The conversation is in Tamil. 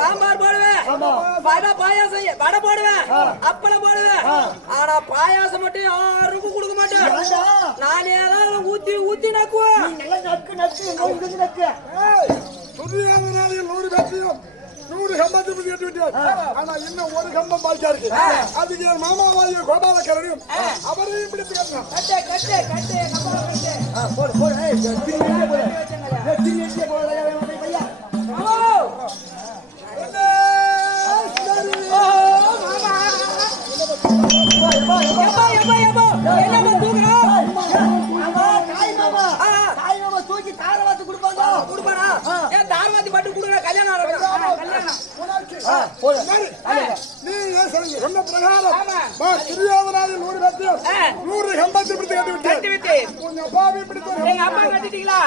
சாம்பார் போடுவேன். வடை பாயாசம் வடை போடுவேன். அப்பளம் போடுவேன். ஆனா பாயாசம் மட்டும் யாருக்கும் கொடுக்க மாட்டேன்? நானே தான் ஊத்தி ஊத்தி நக்குவேன். நக்கு நக்கு நக்கு. நூறு பேர்த்தையும் நூறு கம்பத்தை பத்தி கட்டி விட்டார் ஆனா இன்னும் ஒரு கம்பம் பாக்கியா இருக்கு. அதுக்கு என் மாமா வாரிய கோபாலக்கரனையும் அவரையும் பிடித்து கட்டணும் எப்பா எப்பா என்னம்மா தூக்குறோம் மாமா, தாய் மாமா. தாய் மாமா தூக்கி தார வாத்து கொடுப்பாங்க குடுப்பானா? ஏன் தார்வாத்தி மட்டும் கொடுங்க கல்யாணம் ஆகணும் கல்யாணம் போடு. நீ ஏன் சொல்லுங்க சொன்ன பிரகாரம். ஆமா. மா துரியாதனாலே நூறு பேர்த்தையும். நூறு கம்பத்தை பிடித்து கட்டி விட்டு உங்க பிடித்து எங்க அப்பா கட்டிட்டீங்களா?